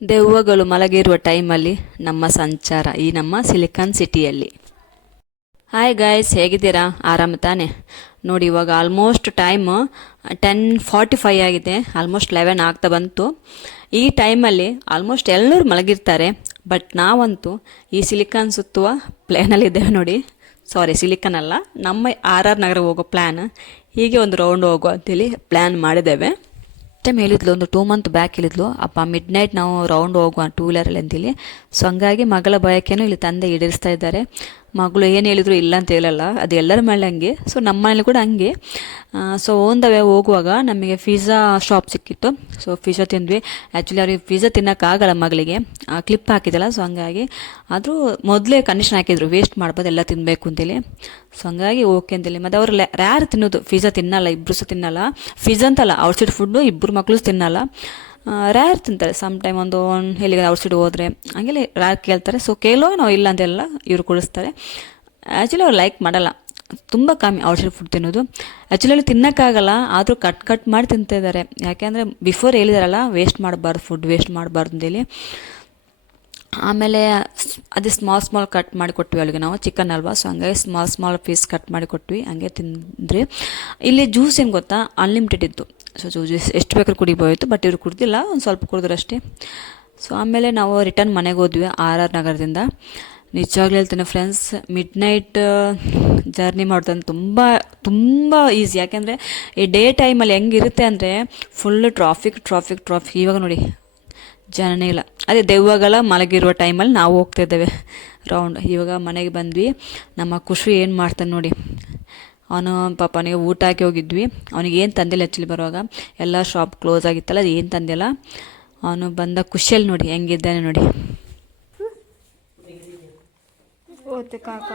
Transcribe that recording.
ದೆವ್ವಗಳು ಮಲಗಿರುವ ಟೈಮಲ್ಲಿ ನಮ್ಮ ಸಂಚಾರ ಈ ನಮ್ಮ ಸಿಲಿಕಾನ್ ಸಿಟಿಯಲ್ಲಿ. ಹಾಯ್ ಗಾಯ್ಸ್ ಹೇಗಿದ್ದೀರಾ? ಆರಾಮ ತಾನೆ? ನೋಡಿ, ಇವಾಗ almost time ten forty five ಆಗಿದೆ. ಆಲ್ಮೋಸ್ಟ್ ಲೆವೆನ್ ಆಗ್ತಾ ಬಂತು. ಈ ಟೈಮಲ್ಲಿ ಆಲ್ಮೋಸ್ಟ್ ಎಲ್ಲರೂ ಮಲಗಿರ್ತಾರೆ. ಬಟ್ ನಾವಂತೂ ಈ ಸಿಲಿಕಾನ್ ಸುತ್ತುವ ಪ್ಲ್ಯಾನಲ್ಲಿದ್ದೇವೆ ನೋಡಿ. ಸಾರಿ ಸಿಲಿಕಾನ್ ಅಲ್ಲ. ನಮ್ಮ ಆರ್ ಆರ್ ನಗರ ಹೋಗೋ ಪ್ಲ್ಯಾನ್ ಹೀಗೆ ಒಂದು ರೌಂಡ್ ಹೋಗೋ ಅಂತೇಳಿ ಪ್ಲ್ಯಾನ್ ಮಾಡಿದ್ದೇವೆ. ಟೈಮ್ ಹೇಳಿದ್ಲು, ಒಂದು ಟೂ ಮಂತ್ ಬ್ಯಾಕ್ ಹೇಳಿದ್ಲು, ಅಪ್ಪ ಮಿಡ್ ನೈಟ್ ನಾವು ರೌಂಡ್ ಹೋಗುವ ಟೂ ವೀಲರಲ್ಲಿ ಅಂತೇಳಿ ಸೊ ಹಂಗಾಗಿ ಮಗಳ ಬಯಕೆನೂ ಇಲ್ಲಿ ತಂದೆ ಈಡೇರಿಸ್ತಾ ಇದ್ದಾರೆ. ಮಗಳು ಏನು ಹೇಳಿದ್ರು ಇಲ್ಲ ಅಂತ ಹೇಳಲ್ಲ, ಅದು ಎಲ್ಲರ ಮೇಲೆ ಹಂಗೆ. ಸೊ ನಮ್ಮ ಮನೇಲಿ ಕೂಡ ಹಂಗೆ. ಸೊ ಓನ್ ದ ವೇ ಹೋಗುವಾಗ ನಮಗೆ ಫಿಝಾ ಶಾಪ್ ಸಿಕ್ಕಿತ್ತು. ಸೊ ಫಿಝಾ ತಿಂದ್ವಿ. ಆ್ಯಕ್ಚುಲಿ ಅವ್ರಿಗೆ ಫಿಝಾ ತಿನ್ನೋಕ್ಕಾಗಲ್ಲ ಮಗಳಿಗೆ. ಆ ಕ್ಲಿಪ್ ಹಾಕಿದ್ದಲ್ಲ ಸೊ ಹಂಗಾಗಿ. ಆದರೂ ಮೊದಲೇ ಕಂಡೀಷನ್ ಹಾಕಿದ್ರು ವೇಸ್ಟ್ ಮಾಡ್ಬೋದು, ಎಲ್ಲ ತಿನ್ನಬೇಕು ಅಂತೇಳಿ. ಸೊ ಹಂಗಾಗಿ ಓಕೆ ಅಂತೇಳಿ. ಮತ್ತು ಅವ್ರು ರ್ಯಾರು ತಿನ್ನೋದು? ಫಿಝಾ ತಿನ್ನಲ್ಲ ಇಬ್ಬರು ಸಹ ತಿನ್ನಲ್ಲ. ಪಿಜ್ಜಾ ಅಂತಲ್ಲ ಔಟ್ಸೈಡ್ ಫುಡ್ಡು ಇಬ್ಬರು ಮಕ್ಕಳು ತಿನ್ನಲ್ಲ. ರ್ಯಾರ್ ತಿಂತಾರೆ. ಸಮ್ ಟೈಮ್ ಒಂದು ಎಲ್ಲಿಗೆ ಔಟ್ಸೈಡ್ ಹೋದರೆ. ಹಂಗೆಲ್ಲ ರ್ಯಾರ್ ಕೇಳ್ತಾರೆ. ಸೊ ಕೇಳೋ ನಾವು ಇಲ್ಲ ಅಂತೆಲ್ಲ ಇವರು ಕುಡಿಸ್ತಾರೆ ಆ್ಯಕ್ಚುಲಿ ಅವ್ರು ಲೈಕ್ ಮಾಡಲ್ಲ. ತುಂಬ ಕಮ್ಮಿ ಔಟ್ಸೈಡ್ ಫುಡ್ ತಿನ್ನೋದು. ಆ್ಯಕ್ಚುಲಿ ಅಲ್ಲಿ ತಿನ್ನೋಕ್ಕಾಗಲ್ಲ. ಆದರೂ ಕಟ್ ಕಟ್ ಮಾಡಿ ತಿಂತಿದ್ದಾರೆ ಯಾಕೆಂದರೆ ಬಿಫೋರ್ ಹೇಳಿದಾರಲ್ಲ ವೇಸ್ಟ್ ಮಾಡಬಾರ್ದು ಫುಡ್ ವೇಸ್ಟ್ ಮಾಡಬಾರ್ದು ಅಂತೇಳಿ. ಆಮೇಲೆ ಅದೇ ಸ್ಮಾಲ್ ಸ್ಮಾಲ್ ಕಟ್ ಮಾಡಿ ಕೊಟ್ವಿ ಅವಳಿಗೆ ನಾವು. ಚಿಕನ್ ಅಲ್ವಾ? ಸೊ ಹಂಗಾಗಿ ಸ್ಮಾಲ್ ಸ್ಮಾಲ್ ಪೀಸ್ ಕಟ್ ಮಾಡಿ ಕೊಟ್ವಿ. ಹಂಗೆ ತಿಂದ್ರಿ. ಇಲ್ಲಿ ಜ್ಯೂಸ್ ಏನು ಗೊತ್ತಾ? ಅನ್ಲಿಮಿಟೆಡ್ ಇತ್ತು. ಸೊ ಜ್ಯೂಸ್ ಎಷ್ಟು ಬೇಕಾದ್ರೂ ಕುಡಿಬೋಯಿತು ಬಟ್ ಇವರು ಕುಡ್ದಿಲ್ಲ, ಒಂದು ಸ್ವಲ್ಪ ಕುಡಿದ್ರು ಅಷ್ಟೇ. ಸೊ ಆಮೇಲೆ ನಾವು ರಿಟರ್ನ್ ಮನೆಗೆ ಹೋದ್ವಿ, ಆರ್ ಆರ್ ನಗರದಿಂದ. ನಿಜವಾಗ್ಲೂ ಹೇಳ್ತೇನೆ ಫ್ರೆಂಡ್ಸ್ ಮಿಡ್ ನೈಟ್ ಜರ್ನಿ ಮಾಡೋದಂತ ತುಂಬ ತುಂಬ ಈಸಿ ಯಾಕೆಂದರೆ, ಈ ಡೇ ಟೈಮಲ್ಲಿ ಹೆಂಗಿರುತ್ತೆ ಅಂದರೆ ಫುಲ್ ಟ್ರಾಫಿಕ್ ಟ್ರಾಫಿಕ್ ಟ್ರಾಫಿಕ್ ಇವಾಗ ನೋಡಿ, ಜನನೇ ಇಲ್ಲ. ಅದೇ ದೆವ್ವಗಳ ಮಲಗಿರುವ ಟೈಮಲ್ಲಿ ನಾವು ಹೋಗ್ತಾ ಇದ್ದೇವೆ. ರೌಂಡ್ ಇವಾಗ ಮನೆಗೆ ಬಂದ್ವಿ. ನಮ್ಮ ಖುಷಿ ಏನು ಮಾಡ್ತಾನೆ ನೋಡಿ. ಅವನು ಪಾಪ ಅವನಿಗೆ ಊಟ ಹಾಕಿ ಹೋಗಿದ್ವಿ. ಅವನಿಗೆ ಏನು ತಂದಿಲ್ಲ ಆ್ಯಕ್ಚುಲಿ ಬರುವಾಗ. ಎಲ್ಲ ಶಾಪ್ ಕ್ಲೋಸ್ ಆಗಿತ್ತಲ್ಲ, ಅದು ಏನು ತಂದಿಲ್ಲ. ಅವನು ಬಂದ ಖುಷಿಯಲ್ಲಿ ನೋಡಿ, ಹೆಂಗಿದ್ದಾನೆ ನೋಡಿ. ಓತೆ ಕಾಕ.